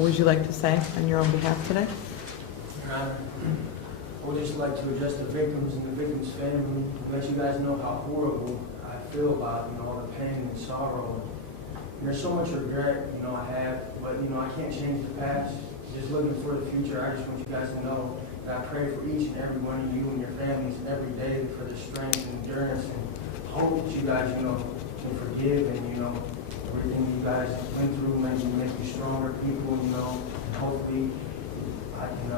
What would you like to say on your own behalf today? Your Honor, I would just like to address the victims and the victims' family and let you guys know how horrible I feel about, all the pain and sorrow. And there's so much regret, I have, but, I can't change the past. Just looking for the future, I just want you guys to know that I pray for each and every one of you and your families every day for the strength and endurance and hope that you guys, can forgive and, everything you guys went through make you stronger people, and hopefully I can,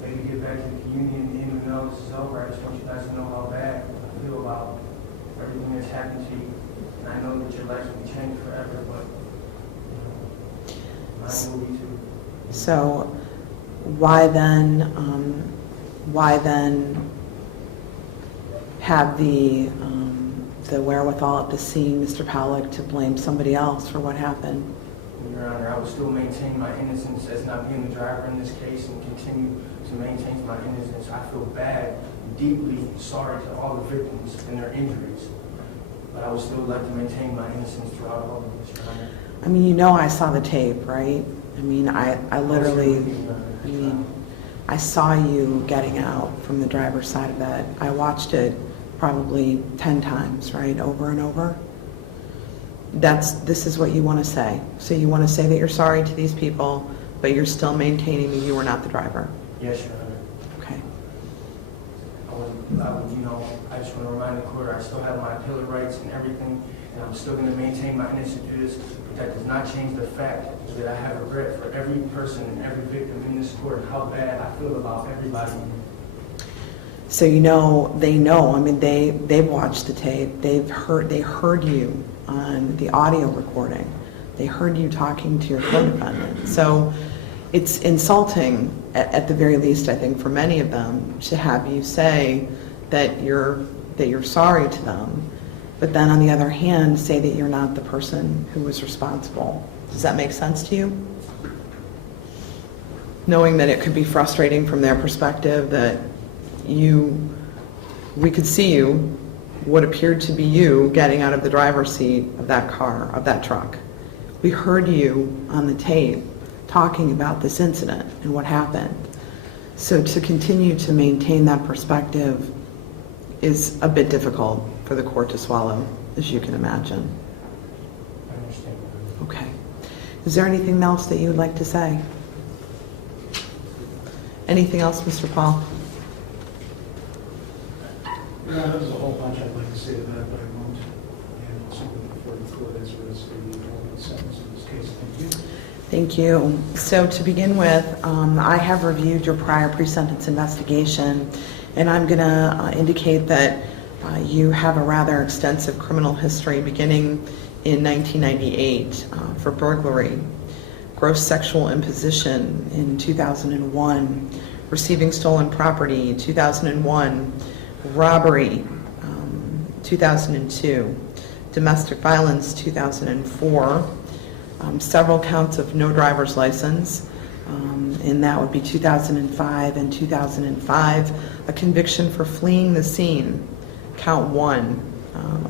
maybe get back to the community, and even though this is over, I just want you guys to know how bad I feel about everything that's happened to you. And I know that your lives will be changed forever, but mine will be too. So why then have the wherewithal at the scene, Mr. Pawlak, to blame somebody else for what happened? Your Honor, I will still maintain my innocence as not being the driver in this case and continue to maintain my innocence. I feel bad, deeply sorry to all the victims and their injuries, but I would still like to maintain my innocence throughout all of this, Your Honor. I mean, I saw the tape, right? I mean, I literally, I saw you getting out from the driver's side of that. I watched it probably 10 times, right, over and over. This is what you want to say. So you want to say that you're sorry to these people, but you're still maintaining that you were not the driver. Yes, Your Honor. Okay. I just want to remind the court I still have my appellate rights and everything, and I'm still going to maintain my innocence through this, but that does not change the fact that I have regret for every person and every victim in this court, how bad I feel about everybody. So they know. I mean, they've watched the tape. They heard you on the audio recording. They heard you talking to your co-defendant. So it's insulting, at the very least, I think, for many of them, to have you say that you're sorry to them, but then on the other hand, say that you're not the person who was responsible. Does that make sense to you? Knowing that it could be frustrating from their perspective that we could see you, what appeared to be you, getting out of the driver's seat of that car, of that truck. We heard you on the tape talking about this incident and what happened. So to continue to maintain that perspective is a bit difficult for the court to swallow, as you can imagine. I understand. Okay. Is there anything else that you would like to say? Anything else, Mr. Paul? Yeah, there's a whole bunch I'd like to say to that, but I won't. And something before the court as well as the ultimate sentence in this case. Thank you. Thank you. So to begin with, I have reviewed your prior pre-sentence investigation, and I'm going to indicate that you have a rather extensive criminal history beginning in 1998 for burglary, gross sexual imposition in 2001, receiving stolen property 2001, robbery 2002, domestic violence 2004, several counts of no driver's license, and that would be 2005 and 2005, a conviction for fleeing the scene, count 1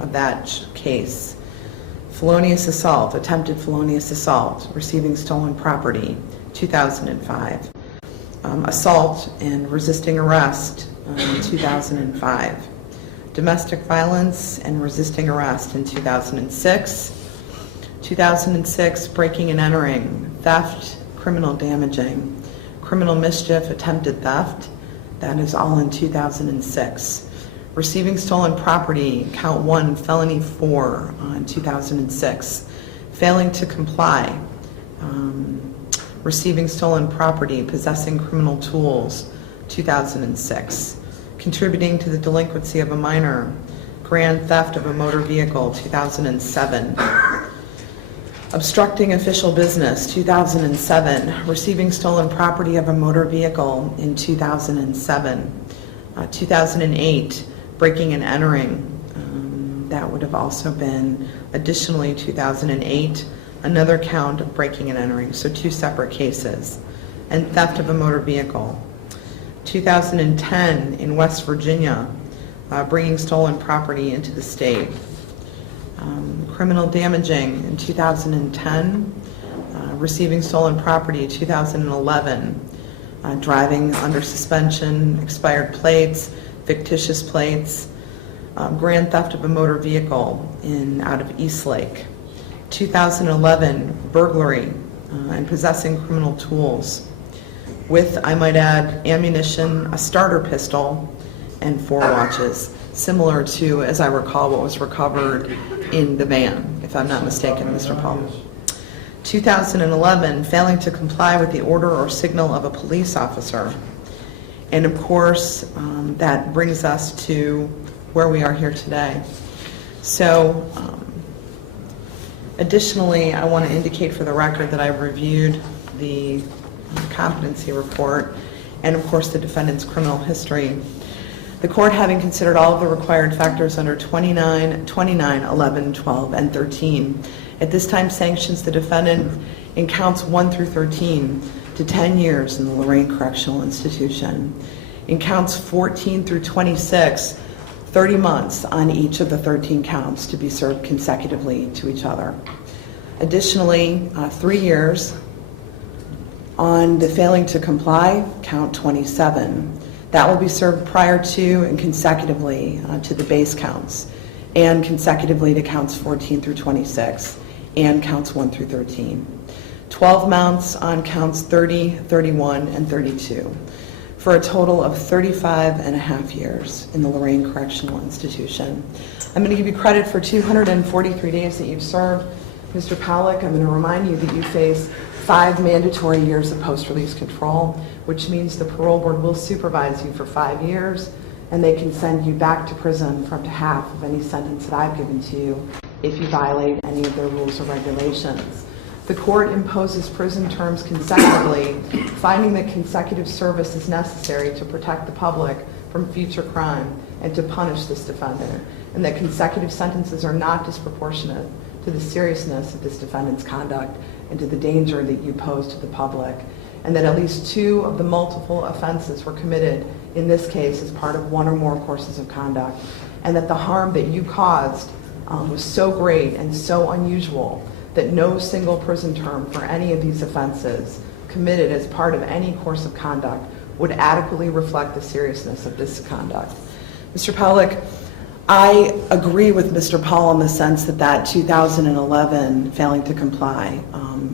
of that case, felonious assault, attempted felonious assault, receiving stolen property, 2005, assault and resisting arrest in 2005, domestic violence and resisting arrest in 2006, breaking and entering, theft, criminal damaging, criminal mischief, attempted theft, that is all in 2006. Receiving stolen property, count 1, felony 4 in 2006. Failing to comply, receiving stolen property, possessing criminal tools, 2006. Contributing to the delinquency of a minor, grand theft of a motor vehicle, 2007. Obstructing official business, 2007. Receiving stolen property of a motor vehicle in 2007. 2008, breaking and entering. That would have also been additionally 2008, another count of breaking and entering, so 2 separate cases. And theft of a motor vehicle. 2010 in West Virginia, bringing stolen property into the state. Criminal damaging in 2010, receiving stolen property, 2011, driving under suspension, expired plates, fictitious plates, grand theft of a motor vehicle out of Eastlake, 2011, burglary and possessing criminal tools with, I might add, ammunition, a starter pistol, and 4 watches, similar to, as I recall, what was recovered in the van, if I'm not mistaken, Mr. Paul. 2011, failing to comply with the order or signal of a police officer. And of course, that brings us to where we are here today. So, additionally, I want to indicate for the record that I've reviewed the competency report and, of course, the defendant's criminal history. The court, having considered all of the required factors under 29, 11, 12, and 13, at this time sanctions the defendant in counts 1 through 13 to 10 years in the Lorraine Correctional Institution. In counts 14 through 26, 30 months on each of the 13 counts to be served consecutively to each other. Additionally, 3 years on the failing to comply, count 27. That will be served prior to and consecutively to the base counts, and consecutively to counts 14 through 26, and counts 1 through 13. 12 months on counts 30, 31, and 32, for a total of 35 and a half years in the Lorraine Correctional Institution. I'm going to give you credit for 243 days that you've served. Mr. Pawlak, I'm going to remind you that you face 5 mandatory years of post-release control, which means the parole board will supervise you for 5 years, and they can send you back to prison for up to half of any sentence that I've given to you if you violate any of their rules or regulations. The court imposes prison terms consecutively, finding that consecutive service is necessary to protect the public from future crime and to punish this defendant, and that consecutive sentences are not disproportionate to the seriousness of this defendant's conduct and to the danger that you pose to the public, and that at least 2 of the multiple offenses were committed in this case as part of 1 or more courses of conduct, and that the harm that you caused was so great and so unusual that no single prison term for any of these offenses committed as part of any course of conduct would adequately reflect the seriousness of this conduct. Mr. Pawlak, I agree with Mr. Paul in the sense that 2011 failing to comply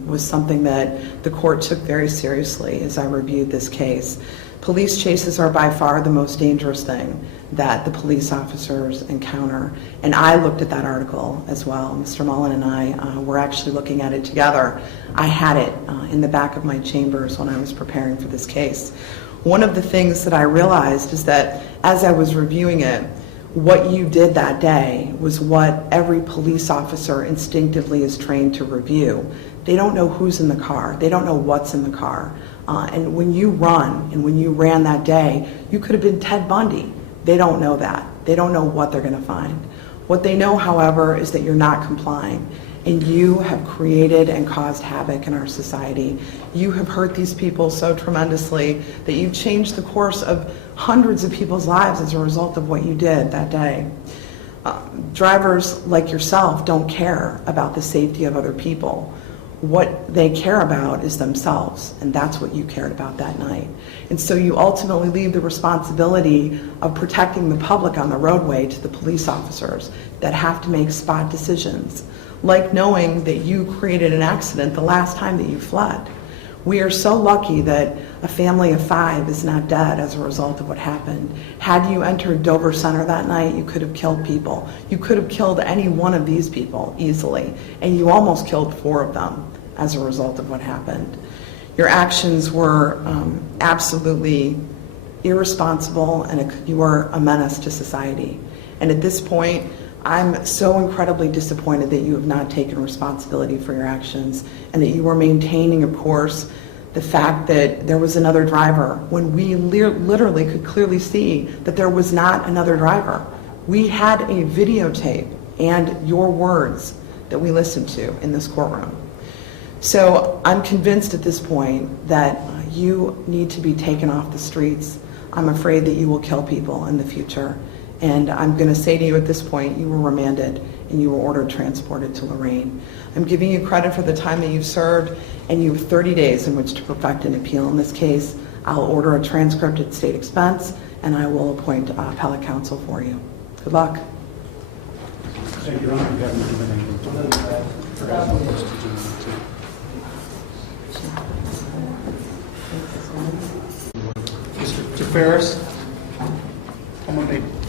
was something that the court took very seriously as I reviewed this case. Police chases are by far the most dangerous thing that the police officers encounter. And I looked at that article as well. Mr. Mullen and I were actually looking at it together. I had it in the back of my chambers when I was preparing for this case. One of the things that I realized is that as I was reviewing it, what you did that day was what every police officer instinctively is trained to review. They don't know who's in the car. They don't know what's in the car. And when you run, and when you ran that day, you could have been Ted Bundy. They don't know that. They don't know what they're going to find. What they know, however, is that you're not complying. And you have created and caused havoc in our society. You have hurt these people so tremendously that you've changed the course of hundreds of people's lives as a result of what you did that day. Drivers like yourself don't care about the safety of other people. What they care about is themselves, and that's what you cared about that night. And so you ultimately leave the responsibility of protecting the public on the roadway to the police officers that have to make spot decisions, like knowing that you created an accident the last time that you fled. We are so lucky that a family of 5 is not dead as a result of what happened. Had you entered Dover Center that night, you could have killed people. You could have killed any one of these people easily, and you almost killed 4 of them as a result of what happened. Your actions were absolutely irresponsible, and you were a menace to society. And at this point, I'm so incredibly disappointed that you have not taken responsibility for your actions and that you are maintaining, of course, the fact that there was another driver when we literally could clearly see that there was not another driver. We had a videotape and your words that we listened to in this courtroom. So I'm convinced at this point that you need to be taken off the streets. I'm afraid that you will kill people in the future. And I'm going to say to you at this point, you were remanded and you were ordered transported to Lorraine. I'm giving you credit for the time that you've served, and you have 30 days in which to perfect an appeal. In this case, I'll order a transcript at state expense, and I will appoint appellate counsel for you. Good luck. Thank you, Your Honor. You haven't given any. Mr. Ferris, I'm going to make